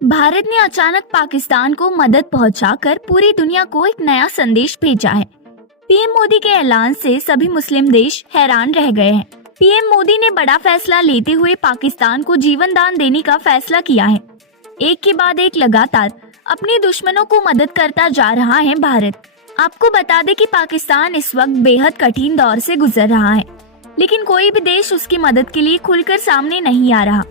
भारत ने अचानक पाकिस्तान को मदद पहुंचाकर पूरी दुनिया को एक नया संदेश भेजा है। पीएम मोदी के ऐलान से सभी मुस्लिम देश हैरान रह गए हैं। पीएम मोदी ने बड़ा फैसला लेते हुए पाकिस्तान को जीवन दान देने का फैसला किया है। एक के बाद एक लगातार अपने दुश्मनों को मदद करता जा रहा है भारत। आपको बता दें कि पाकिस्तान इस वक्त बेहद कठिन दौर से गुजर रहा है, लेकिन कोई भी देश उसकी मदद के लिए खुलकर सामने नहीं आ रहा।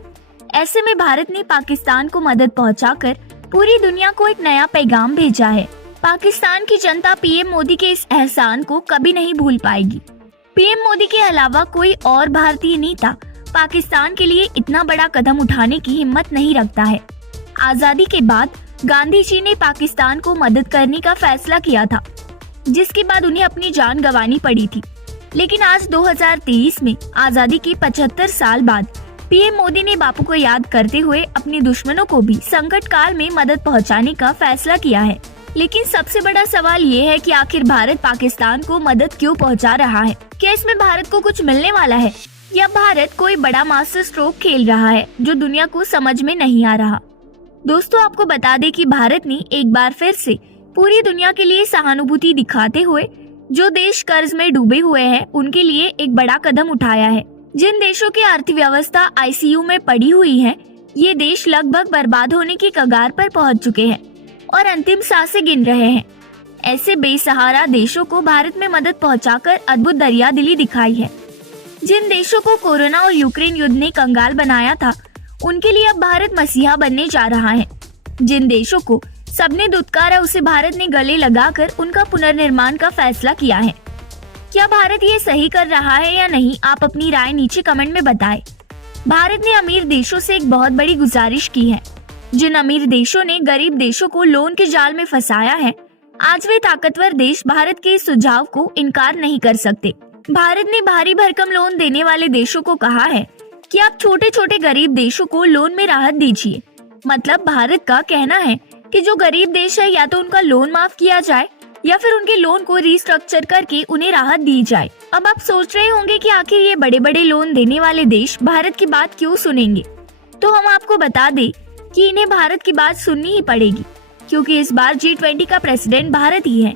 ऐसे में भारत ने पाकिस्तान को मदद पहुंचाकर पूरी दुनिया को एक नया पैगाम भेजा है। पाकिस्तान की जनता पीएम मोदी के इस एहसान को कभी नहीं भूल पाएगी। पीएम मोदी के अलावा कोई और भारतीय नेता पाकिस्तान के लिए इतना बड़ा कदम उठाने की हिम्मत नहीं रखता है। आजादी के बाद गांधी जी ने पाकिस्तान को मदद करने का फैसला किया था, जिसके बाद उन्हें अपनी जान गंवानी पड़ी थी। लेकिन आज 2023 में आजादी के 75 साल बाद पीएम मोदी ने बापू को याद करते हुए अपने दुश्मनों को भी संकट काल में मदद पहुंचाने का फैसला किया है। लेकिन सबसे बड़ा सवाल ये है कि आखिर भारत पाकिस्तान को मदद क्यों पहुंचा रहा है? क्या इसमें भारत को कुछ मिलने वाला है, या भारत कोई बड़ा मास्टर स्ट्रोक खेल रहा है जो दुनिया को समझ में नहीं आ रहा? दोस्तों, आपको बता दें कि भारत ने एक बार फिर से पूरी दुनिया के लिए सहानुभूति दिखाते हुए जो देश कर्ज में डूबे हुए हैं उनके लिए एक बड़ा कदम उठाया है। जिन देशों की अर्थव्यवस्था आईसीयू में पड़ी हुई है, ये देश लगभग बर्बाद होने की कगार पर पहुंच चुके हैं और अंतिम सांसें गिन रहे हैं। ऐसे बेसहारा देशों को भारत में मदद पहुंचाकर अद्भुत दरियादिली दिखाई है। जिन देशों को कोरोना और यूक्रेन युद्ध ने कंगाल बनाया था, उनके लिए अब भारत मसीहा बनने जा रहा है। जिन देशों को सबने दुत्कारा, उसे भारत ने गले लगाकर उनका पुनर्निर्माण का फैसला किया है। क्या भारत ये सही कर रहा है या नहीं? आप अपनी राय नीचे कमेंट में बताएं। भारत ने अमीर देशों से एक बहुत बड़ी गुजारिश की है। जिन अमीर देशों ने गरीब देशों को लोन के जाल में फंसाया है, आज वे ताकतवर देश भारत के इस सुझाव को इनकार नहीं कर सकते। भारत ने भारी भरकम लोन देने वाले देशों को कहा है कि आप छोटे छोटे गरीब देशों को लोन में राहत दीजिए। मतलब भारत का कहना है कि जो गरीब देश है, या तो उनका लोन माफ किया जाए या फिर उनके लोन को रिस्ट्रक्चर करके उन्हें राहत दी जाए। अब आप सोच रहे होंगे कि आखिर ये बड़े बड़े लोन देने वाले देश भारत की बात क्यों सुनेंगे? तो हम आपको बता दें कि इन्हें भारत की बात सुननी ही पड़ेगी, क्योंकि इस बार G20 का प्रेसिडेंट भारत ही है।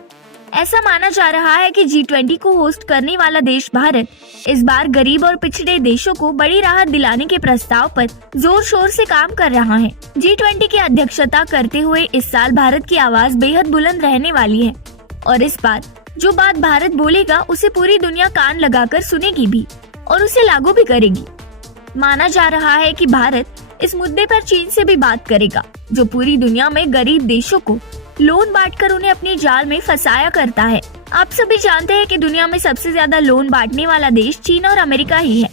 ऐसा माना जा रहा है कि G20 को होस्ट करने वाला देश भारत इस बार गरीब और पिछड़े देशों को बड़ी राहत दिलाने के प्रस्ताव पर जोर शोर से काम कर रहा है। G20 की अध्यक्षता करते हुए इस साल भारत की आवाज बेहद बुलंद रहने वाली है और इस बार जो बात भारत बोलेगा उसे पूरी दुनिया कान लगाकर सुनेगी भी और उसे लागू भी करेगी। माना जा रहा है कि भारत इस मुद्दे पर चीन से भी बात करेगा, जो पूरी दुनिया में गरीब देशों को लोन बांटकर उन्हें अपने जाल में फंसाया करता है। आप सभी जानते हैं कि दुनिया में सबसे ज्यादा लोन बांटने वाला देश चीन और अमेरिका ही है।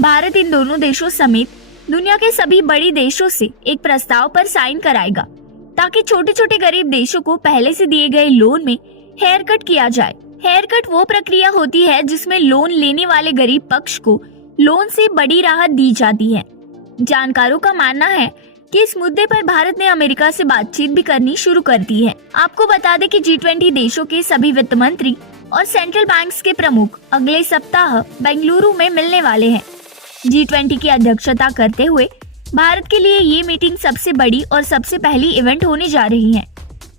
भारत इन दोनों देशों समेत दुनिया के सभी बड़ी देशों से एक प्रस्ताव पर साइन कराएगा, ताकि छोटे छोटे गरीब देशों को पहले से दिए गए लोन में हेयर कट किया जाए। हेयर कट वो प्रक्रिया होती है जिसमें लोन लेने वाले गरीब पक्ष को लोन से बड़ी राहत दी जाती है। जानकारों का मानना है कि इस मुद्दे पर भारत ने अमेरिका से बातचीत भी करनी शुरू कर दी है। आपको बता दें कि G20 देशों के सभी वित्त मंत्री और सेंट्रल बैंक्स के प्रमुख अगले सप्ताह बेंगलुरु में मिलने वाले हैं। G20 की अध्यक्षता करते हुए भारत के लिए ये मीटिंग सबसे बड़ी और सबसे पहली इवेंट होने जा रही है।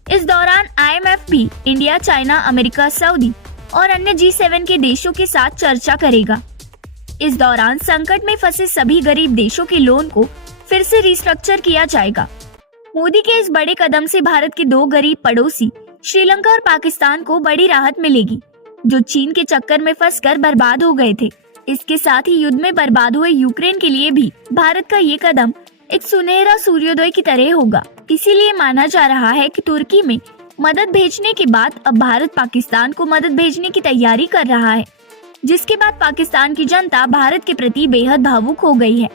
इस दौरान IMF भी इंडिया, चाइना, अमेरिका, सऊदी और अन्य G7 के देशों के साथ चर्चा करेगा। इस दौरान संकट में फंसे सभी गरीब देशों के लोन को फिर से रिस्ट्रक्चर किया जाएगा। मोदी के इस बड़े कदम से भारत के दो गरीब पड़ोसी श्रीलंका और पाकिस्तान को बड़ी राहत मिलेगी, जो चीन के चक्कर में फंसकर बर्बाद हो गए थे। इसके साथ ही युद्ध में बर्बाद हुए यूक्रेन के लिए भी भारत का ये कदम एक सुनहरा सूर्योदय की तरह होगा। इसीलिए माना जा रहा है कि तुर्की में मदद भेजने के बाद अब भारत पाकिस्तान को मदद भेजने की तैयारी कर रहा है, जिसके बाद पाकिस्तान की जनता भारत के प्रति बेहद भावुक हो गई है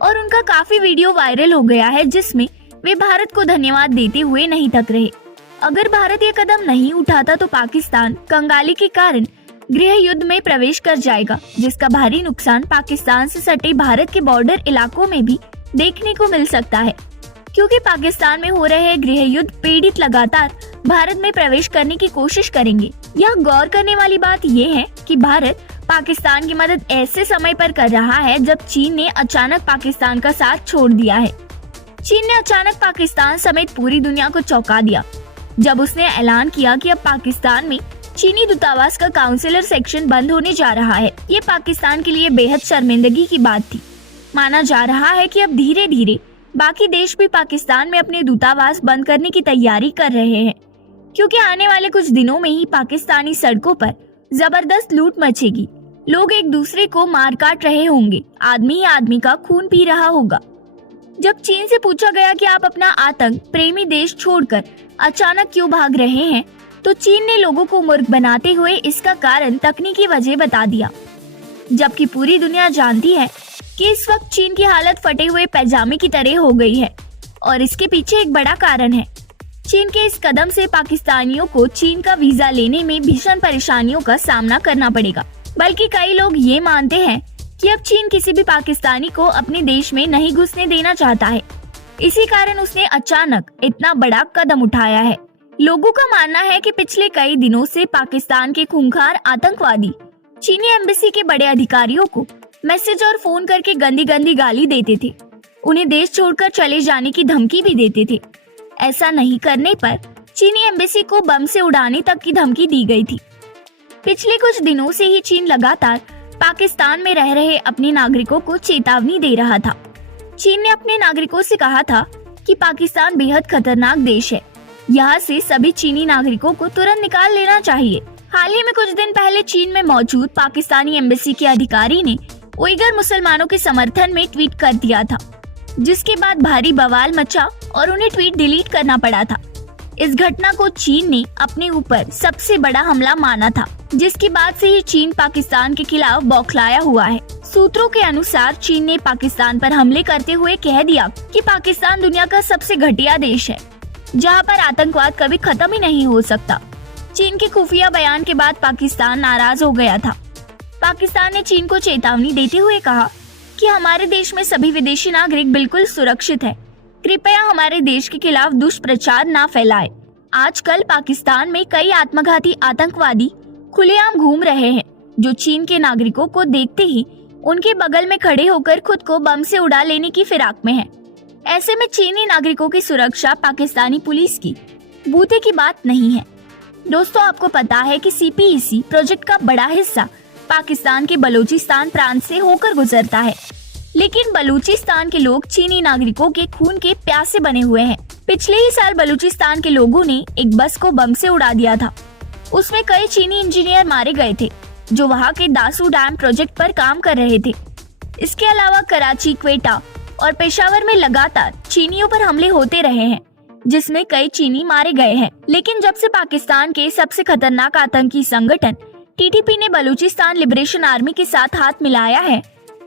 और उनका काफी वीडियो वायरल हो गया है, जिसमें वे भारत को धन्यवाद देते हुए नहीं थक रहे। अगर भारत ये कदम नहीं उठाता तो पाकिस्तान कंगाली के कारण गृह युद्ध में प्रवेश कर जाएगा, जिसका भारी नुकसान पाकिस्तान से सटे भारत के बॉर्डर इलाकों में भी देखने को मिल सकता है, क्योंकि पाकिस्तान में हो रहे गृह युद्ध पीड़ित लगातार भारत में प्रवेश करने की कोशिश करेंगे। यह गौर करने वाली बात यह है कि भारत पाकिस्तान की मदद ऐसे समय पर कर रहा है जब चीन ने अचानक पाकिस्तान का साथ छोड़ दिया है। चीन ने अचानक पाकिस्तान समेत पूरी दुनिया को चौंका दिया जब उसने ऐलान किया कि अब पाकिस्तान में चीनी दूतावास का काउंसलर सेक्शन बंद होने जा रहा है। ये पाकिस्तान के लिए बेहद शर्मिंदगी की बात थी। माना जा रहा है कि अब धीरे धीरे बाकी देश भी पाकिस्तान में अपने दूतावास बंद करने की तैयारी कर रहे हैं, क्योंकि आने वाले कुछ दिनों में ही पाकिस्तानी सड़कों पर जबरदस्त लूट मचेगी। लोग एक दूसरे को मार काट रहे होंगे, आदमी ही आदमी का खून पी रहा होगा। जब चीन से पूछा गया कि आप अपना आतंक प्रेमी देश छोड़कर अचानक क्यों भाग रहे हैं, तो चीन ने लोगों को मूर्ख बनाते हुए इसका कारण तकनीकी वजह बता दिया, जबकि पूरी दुनिया जानती है कि इस वक्त चीन की हालत फटे हुए पैजामे की तरह हो गई है और इसके पीछे एक बड़ा कारण है। चीन के इस कदम से पाकिस्तानियों को चीन का वीजा लेने में भीषण परेशानियों का सामना करना पड़ेगा। बल्कि कई लोग ये मानते हैं कि अब चीन किसी भी पाकिस्तानी को अपने देश में नहीं घुसने देना चाहता है। इसी कारण उसने अचानक इतना बड़ा कदम उठाया है। लोगों का मानना है कि पिछले कई दिनों से पाकिस्तान के खूंखार आतंकवादी चीनी एम्बेसी के बड़े अधिकारियों को मैसेज और फोन करके गंदी गंदी गाली देते थे। उन्हें देश छोड़कर चले जाने की धमकी भी देते थे। ऐसा नहीं करने पर चीनी एम्बेसी को बम से उड़ाने तक की धमकी दी गई थी। पिछले कुछ दिनों से ही चीन लगातार पाकिस्तान में रह रहे अपने नागरिकों को चेतावनी दे रहा था। चीन ने अपने नागरिकों से कहा था कि पाकिस्तान बेहद खतरनाक देश है, यहाँ से सभी चीनी नागरिकों को तुरंत निकाल लेना चाहिए। हाल ही में कुछ दिन पहले चीन में मौजूद पाकिस्तानी एम्बेसी के अधिकारी ने उइगर मुसलमानों के समर्थन में ट्वीट कर दिया था, जिसके बाद भारी बवाल मचा और उन्हें ट्वीट डिलीट करना पड़ा था। इस घटना को चीन ने अपने ऊपर सबसे बड़ा हमला माना था, जिसके बाद से ही चीन पाकिस्तान के खिलाफ बौखलाया हुआ है। सूत्रों के अनुसार चीन ने पाकिस्तान पर हमले करते हुए कह दिया कि पाकिस्तान दुनिया का सबसे घटिया देश है, जहां पर आतंकवाद कभी खत्म ही नहीं हो सकता। चीन के खुफिया बयान के बाद पाकिस्तान नाराज हो गया था। पाकिस्तान ने चीन को चेतावनी देते हुए कहा कि हमारे देश में सभी विदेशी नागरिक बिल्कुल सुरक्षित है, कृपया हमारे देश के खिलाफ दुष्प्रचार ना फैलाए। आजकल पाकिस्तान में कई आत्मघाती आतंकवादी खुलेआम घूम रहे हैं, जो चीन के नागरिकों को देखते ही उनके बगल में खड़े होकर खुद को बम से उड़ा लेने की फिराक में हैं। ऐसे में चीनी नागरिकों की सुरक्षा पाकिस्तानी पुलिस की बूते की बात नहीं है। दोस्तों, आपको पता है कि CPEC प्रोजेक्ट का बड़ा हिस्सा पाकिस्तान के बलूचिस्तान प्रांत से होकर गुजरता है, लेकिन बलूचिस्तान के लोग चीनी नागरिकों के खून के प्यासे बने हुए हैं। पिछले ही साल बलूचिस्तान के लोगों ने एक बस को बम से उड़ा दिया था। उसमें कई चीनी इंजीनियर मारे गए थे, जो वहां के दासू डैम प्रोजेक्ट पर काम कर रहे थे। इसके अलावा कराची, क्वेटा और पेशावर में लगातार चीनियों पर हमले होते रहे हैं, जिसमें कई चीनी मारे गए हैं। लेकिन जब से पाकिस्तान के सबसे खतरनाक आतंकी संगठन TTP ने बलूचिस्तान लिबरेशन आर्मी के साथ हाथ मिलाया है,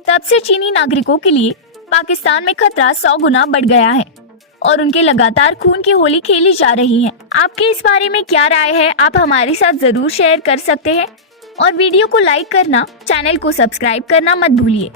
तब से चीनी नागरिकों के लिए पाकिस्तान में खतरा 100 गुना बढ़ गया है और उनके लगातार खून की होली खेली जा रही है। आपके इस बारे में क्या राय है, आप हमारे साथ जरूर शेयर कर सकते हैं और वीडियो को लाइक करना, चैनल को सब्सक्राइब करना मत भूलिए।